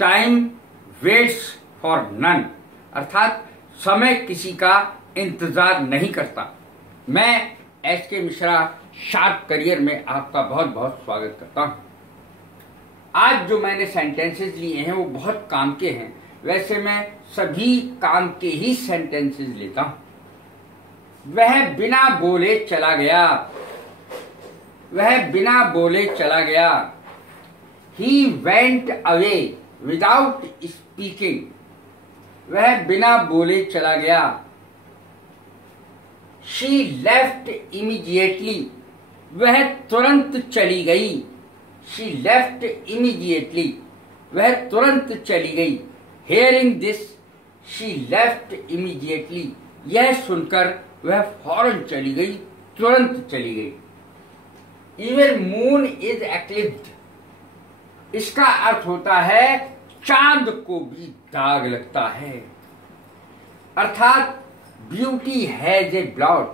Time waits for none, अर्थात समय किसी का इंतजार नहीं करता। मैं एस के मिश्रा शार्प करियर में आपका बहुत बहुत स्वागत करता हूं। आज जो मैंने सेंटेंसेस लिए हैं वो बहुत काम के हैं। वैसे मैं सभी काम के ही सेंटेंसेस लेता हूं। वह बिना बोले चला गया, वह बिना बोले चला गया। He went away without speaking, वह बिना बोले चला गया। She left immediately, वह तुरंत चली गई। She left immediately, वह तुरंत चली गई। Hearing this, she left immediately, यह सुनकर वह फौरन चली गई, तुरंत चली गई। Even moon is eclipsed, इसका अर्थ होता है चांद को भी दाग लगता है, अर्थात ब्यूटी हैज ए ब्लॉट,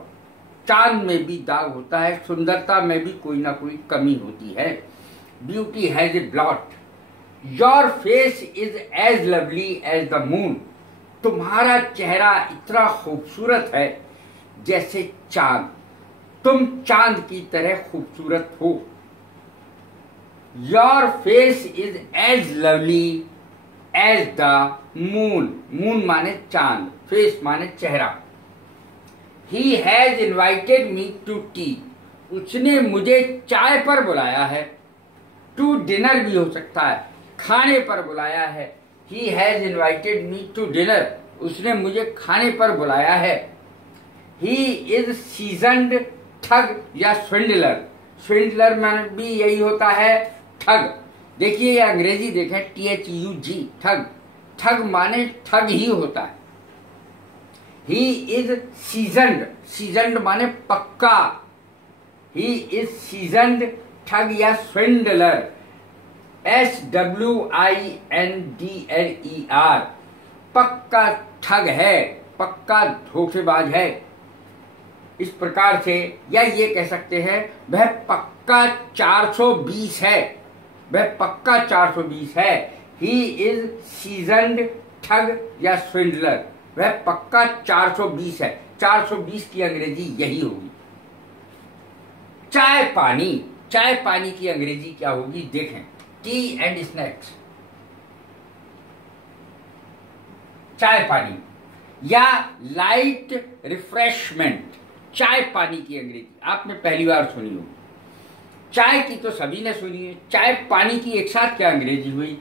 चांद में भी दाग होता है, सुंदरता में भी कोई ना कोई कमी होती है। Beauty has a blot. Your face is as lovely as the moon, तुम्हारा चेहरा इतना खूबसूरत है जैसे चांद, तुम चांद की तरह खूबसूरत हो। Your face is as lovely as the moon, moon माने चांद, फेस माने चेहरा। He has invited me to tea, उसने मुझे चाय पर बुलाया है। टू डिनर भी हो सकता है, खाने पर बुलाया है। He has invited me to dinner, उसने मुझे खाने पर बुलाया है। ही इज सीजन्ड ठग या स्विंडलर, स्विंडलर में भी यही होता है ठग। देखिए ये अंग्रेजी देखें, THUG, ठग, ठग माने ठग ही होता है। ही इज सीजन्ड, सीजन्ड माने पक्का। ही इज सीजन्ड ठग या स्विंडलर, SWINDLER, पक्का ठग है, पक्का धोखेबाज है। इस प्रकार से या ये कह सकते हैं वह पक्का 420 है, वह पक्का 420 है। ही इज सीजन्ड ठग या स्विंडलर, वह पक्का 420 है। 420 की अंग्रेजी यही होगी। चाय पानी, चाय पानी की अंग्रेजी क्या होगी देखें। टी एंड स्नैक्स, चाय पानी या लाइट रिफ्रेशमेंट, चाय पानी की अंग्रेजी आपने पहली बार सुनी हो। चाय की तो सभी ने सुनी है, चाय पानी की एक साथ क्या अंग्रेजी हुई।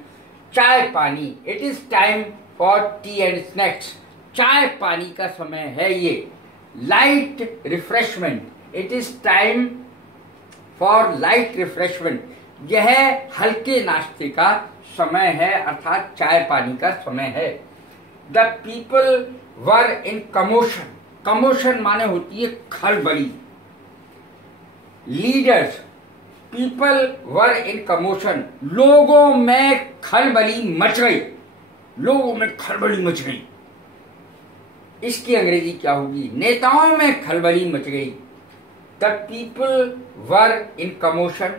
चाय पानी, it is time for T and snacks, चाय पानी का समय है ये। Light refreshment, it is time for light refreshment, यह हल्के नाश्ते का समय है, अर्थात चाय पानी का समय है। The people were in commotion, commotion माने होती है खलबली। Leaders, people were in commotion, लोगों में खलबली मच गई, लोगों में खलबली मच गई। इसकी अंग्रेजी क्या होगी। नेताओं में खलबली मच गई। The people were in commotion,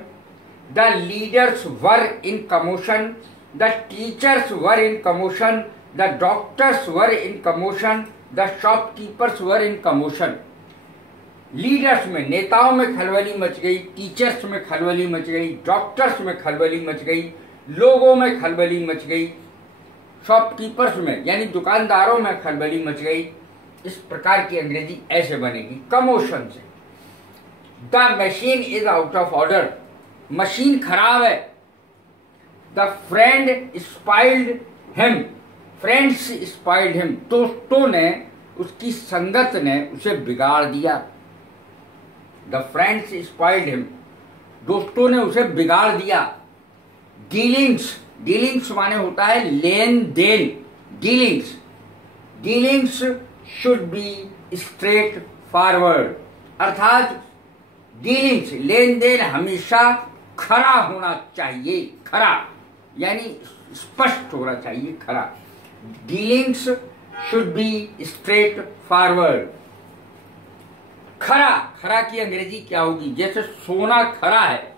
the leaders were in commotion, the teachers were in commotion, the doctors were in commotion, the shopkeepers were in commotion. Leaders में, नेताओं में खलबली मच गई, टीचर्स में खलबली मच गई, डॉक्टर्स में खलबली मच गई, लोगों में खलबली मच गई, शॉपकीपर्स में यानी दुकानदारों में खलबली मच गई। इस प्रकार की अंग्रेजी ऐसे बनेगी कमोशन से। The machine is out of order, machine खराब है। The friend spoiled him, friends spoiled him, दोस्तों ने, उसकी संगत ने उसे बिगाड़ दिया। द फ्रेंड्स स्पाइल्ड हिम, दोस्तों ने उसे बिगाड़ दिया। डीलिंग्स, डीलिंग्स माने होता है लेन देन। Dealings, dealings should be straightforward, अर्थात डीलिंग्स लेन देन हमेशा खरा होना चाहिए। खरा यानी स्पष्ट होना चाहिए, खरा। Dealings should be straight forward. खरा, खरा की अंग्रेजी क्या होगी। जैसे सोना खरा है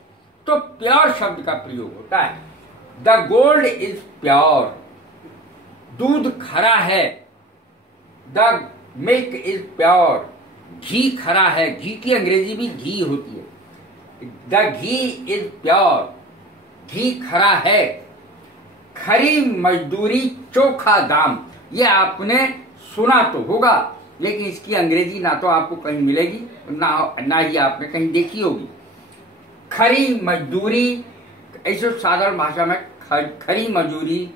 तो प्योर शब्द का प्रयोग होता है। द गोल्ड इज प्योर, दूध खरा है। द मिल्क इज प्योर, घी खरा है। घी की अंग्रेजी भी घी होती है। द घी इज प्योर, घी खरा है। खरी मजदूरी चोखा दाम, ये आपने सुना तो होगा, लेकिन इसकी अंग्रेजी ना तो आपको कहीं मिलेगी ना ही आपने कहीं देखी होगी। खरी मजदूरी, ऐसे साधारण भाषा में खरी मजदूरी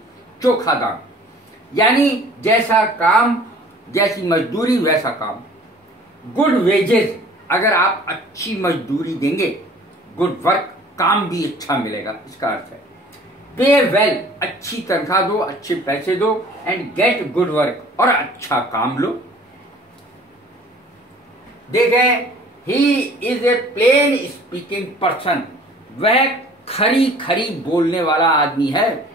चोखा दाम, यानी जैसा काम जैसी मजदूरी वैसा काम। गुड वेजेस, अगर आप अच्छी मजदूरी देंगे, गुड वर्क, काम भी अच्छा मिलेगा, इसका अर्थ है। पे वेल, अच्छी तनख्वाह दो, अच्छे पैसे दो। एंड गेट गुड वर्क, और अच्छा काम लो। देखें, he is a plain speaking person, वह खरी खरी बोलने वाला आदमी है,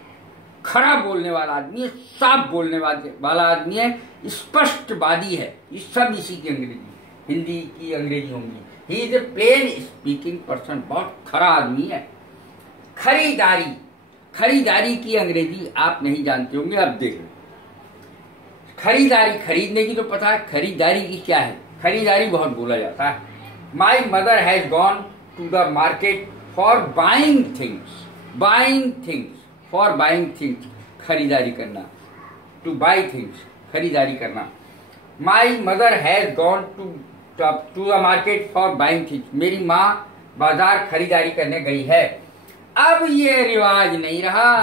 खरा बोलने वाला आदमी है, साफ बोलने वाला आदमी है, स्पष्टवादी है। ये सब इसी की अंग्रेजी, हिंदी की अंग्रेजी होंगी। He is a plain speaking person, बहुत खरा आदमी है। खरीदारी, खरीदारी की अंग्रेजी आप नहीं जानते होंगे, अब देख लो। खरीदारी, खरीदने की तो पता है, खरीदारी की क्या है? खरीदारी बहुत बोला जाता है। My mother has gone to the market for buying things, buying things, for buying things, खरीदारी करना, टू बाई थिंग्स, खरीदारी करना। My mother has gone to the market for buying things, मेरी माँ बाजार खरीदारी करने गई है। अब ये रिवाज नहीं रहा,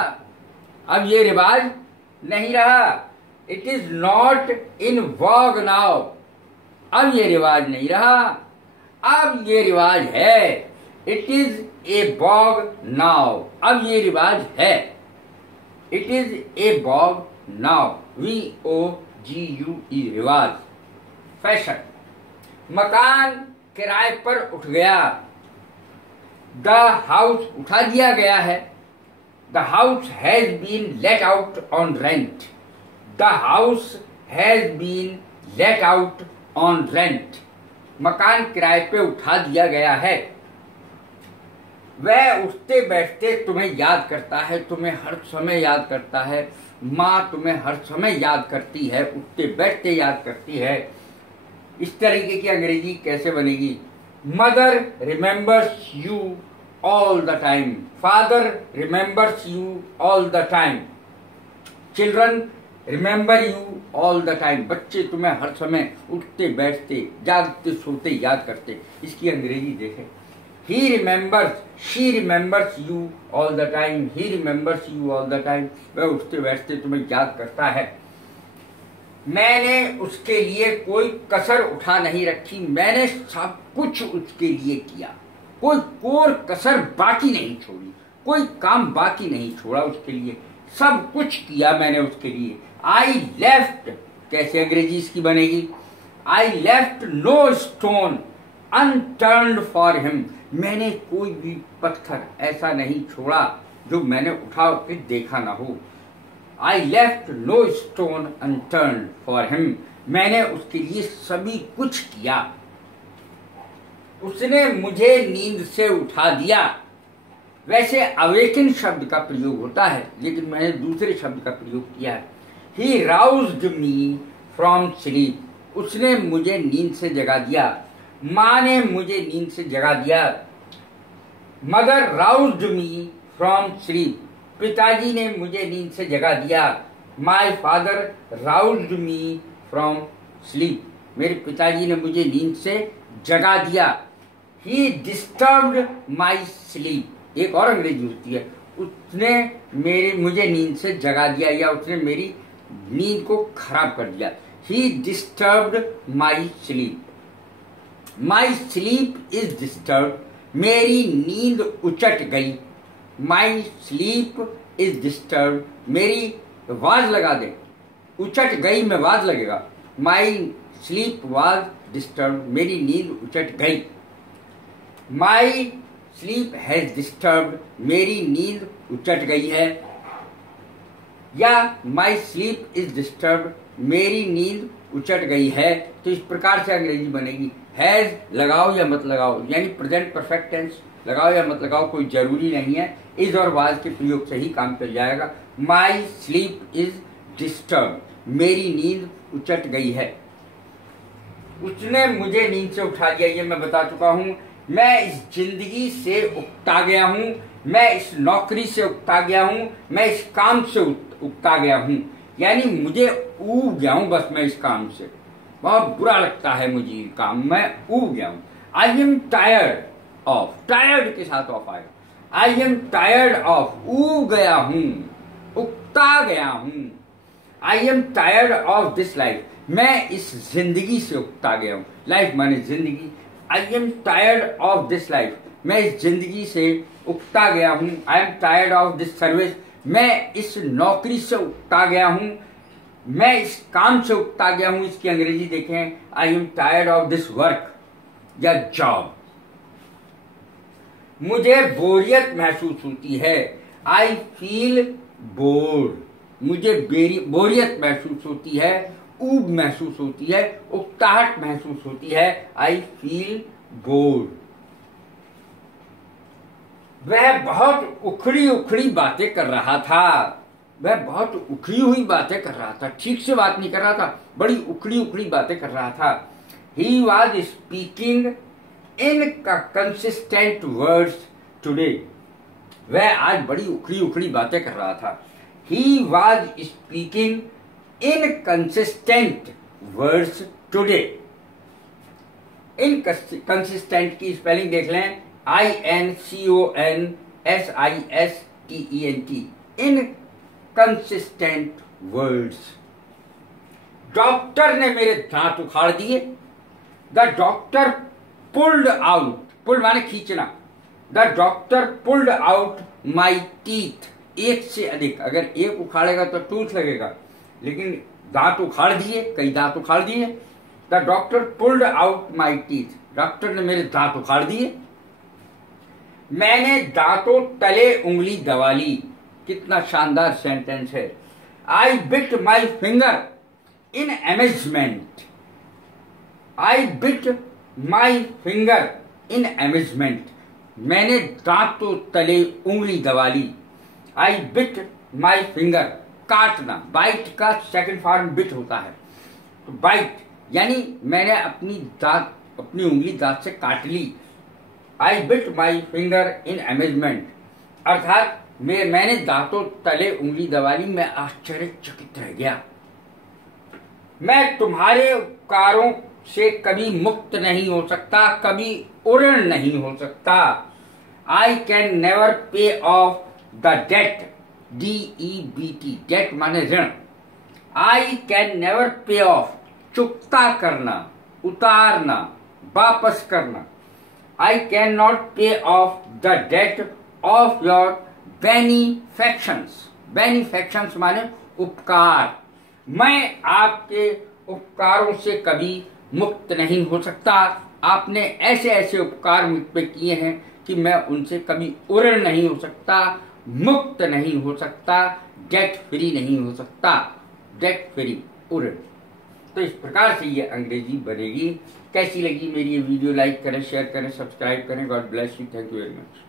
अब ये रिवाज नहीं रहा। It is not in vogue now, अब ये रिवाज नहीं रहा, अब ये रिवाज है। It is a vogue now, अब ये रिवाज है। It is a vogue now, VOGUE, रिवाज, फैशन। मकान किराए पर उठ गया, द हाउस उठा दिया गया है। The house has been let out on rent, the house has been let out on rent, मकान किराए पे उठा दिया गया है। वह उठते बैठते तुम्हें याद करता है, तुम्हें हर समय याद करता है। माँ तुम्हें हर समय याद करती है, उठते बैठते याद करती है। इस तरीके की अंग्रेजी कैसे बनेगी? Mother remembers you all the time, father remembers you all the time, children remember you all the time, बच्चे तुम्हें हर समय उठते बैठते जागते सोते याद करते। इसकी अंग्रेजी देखें। He remembers, she remembers you all the time, he remembers you all the time, वह उठते बैठते तुम्हें याद करता है। मैंने उसके लिए कोई कसर उठा नहीं रखी, मैंने सब कुछ उसके लिए किया, कोई कोर कसर बाकी नहीं छोड़ी, कोई काम बाकी नहीं छोड़ा उसके लिए, सब कुछ किया मैंने उसके लिए। आई लेफ्ट, कैसे अंग्रेजी इसकी बनेगी? I left no stone unturned for him, मैंने कोई भी पत्थर ऐसा नहीं छोड़ा जो मैंने उठा के देखा ना हो। I left no stone unturned for him, मैंने उसके लिए सभी कुछ किया। उसने मुझे नींद से उठा दिया। वैसे अवेकन शब्द का प्रयोग होता है, लेकिन मैंने दूसरे शब्द का प्रयोग किया है। ही राउज्ड मी फ्रॉम स्लीप, उसने मुझे नींद से जगा दिया। माँ ने मुझे नींद से जगा दिया। Mother roused me from sleep, पिताजी ने मुझे नींद से जगा दिया। My father roused me from sleep, मेरे पिताजी ने मुझे नींद से जगा दिया। ही डिस्टर्ब्ड माई स्लीप, एक और अंग्रेजी होती है, उसने मुझे नींद से जगा दिया या उसने मेरी नींद को खराब कर दिया। He disturbed my sleep, my sleep is disturb, मेरी नींद उचट गई। माई स्लीप इज डिस्टर्ब, मेरी वाज लगा दे, उचट गई में वाज लगेगा। माई स्लीप वाज डिस्टर्ब, मेरी नींद उचट गई। माई स्लीप हैज डिस्टर्ब, मेरी नींद उचट गई है। या माई स्लीप इज डिस्टर्ब, मेरी नींद उचट गई है। तो इस प्रकार से अंग्रेजी बनेगी। हैज लगाओ या मत लगाओ, यानी प्रेजेंट परफेक्ट टेंस, लगाओ या मत लगाओ कोई जरूरी नहीं है, इज और वाज के प्रयोग से ही काम चल जाएगा। माई स्लीप इज डिस्टर्ब, मेरी नींद उचट गई है। उसने मुझे नींद से उठा दिया, ये मैं बता चुका हूं। मैं इस जिंदगी से उकता गया हूं, मैं इस नौकरी से उकता गया हूं, मैं इस काम से उकता गया हूं, यानी मुझे ऊब गया हूं बस मैं इस काम से, बहुत बुरा लगता है मुझे ये काम, मैं ऊब गया हूं। I am tired of, tired के साथ ऑफ आएगा। आई एम टायर्ड ऑफ, ऊब गया हूं, उकता गया हूं। I am tired of this life, मैं इस जिंदगी से उकता गया हूं। लाइफ माने जिंदगी। I am tired of this life, मैं इस जिंदगी से उकता गया हूं। I am tired of this service, मैं इस नौकरी से उकता गया हूं, मैं इस काम से उकता गया हूं। इसकी अंग्रेजी देखें, I am tired of this work या जॉब। मुझे बोरियत महसूस होती है। आई फील बोर्ड, मुझे बोरियत महसूस होती है, ऊब महसूस होती है, उकताहट महसूस होती है। I feel bored. वह बहुत उखड़ी उखड़ी बातें कर रहा था, वह बहुत उखड़ी हुई बातें कर रहा था, ठीक से बात नहीं कर रहा था, बड़ी उखड़ी उखड़ी बातें कर रहा था। He was speaking in consistent words today, वह आज बड़ी उखड़ी उखड़ी बातें कर रहा था। He was speaking inconsistent words today. Inconsistent की स्पेलिंग देख लें, INCONSISTENT, इनकंसिस्टेंट वर्ड्स। डॉक्टर ने मेरे दांत उखाड़ दिए। द डॉक्टर पुल्ड आउट, पुल माने खींचना। The doctor pulled out my teeth, एक से अधिक, अगर एक उखाड़ेगा तो टूथ लगेगा, लेकिन दांत उखाड़ दिए, कई दांत उखाड़ दिए। The doctor pulled out my teeth, doctor ने मेरे दांत उखाड़ दिए। मैंने दांतों तले उंगली दबा ली, कितना शानदार सेंटेंस है। I bit my finger in amazement, I bit my finger in amazement, मैंने दांतों तले उंगली दबा ली। आई बिट माई फिंगर, काटना, बाइट का सेकंड फॉर्म बिट होता है, तो बाइट यानी मैंने अपनी उंगली दांत से काट ली। I bit my finger in amazement, अर्थात मैंने दांतों तले उंगली दबा ली, मैं आश्चर्यचकित रह गया। मैं तुम्हारे उपकारों से कभी मुक्त नहीं हो सकता, कभी उऋण नहीं हो सकता। I can never pay off the debt, DEBT, debt माने ऋण। I can never pay off, चुकता करना, उतारना, वापस करना। I can not pay off the debt of your benefactions, benefactions माने उपकार। मैं आपके उपकारों से कभी मुक्त नहीं हो सकता। आपने ऐसे ऐसे उपकार मुझ पे किए हैं कि मैं उनसे कभी उऋण नहीं हो सकता, मुक्त नहीं हो सकता, डेट फ्री नहीं हो सकता, डेट फ्री, उऋण। तो इस प्रकार से ये अंग्रेजी बनेगी। कैसी लगी मेरी ये वीडियो? लाइक करें, शेयर करें, सब्सक्राइब करें। God bless you, thank you very much.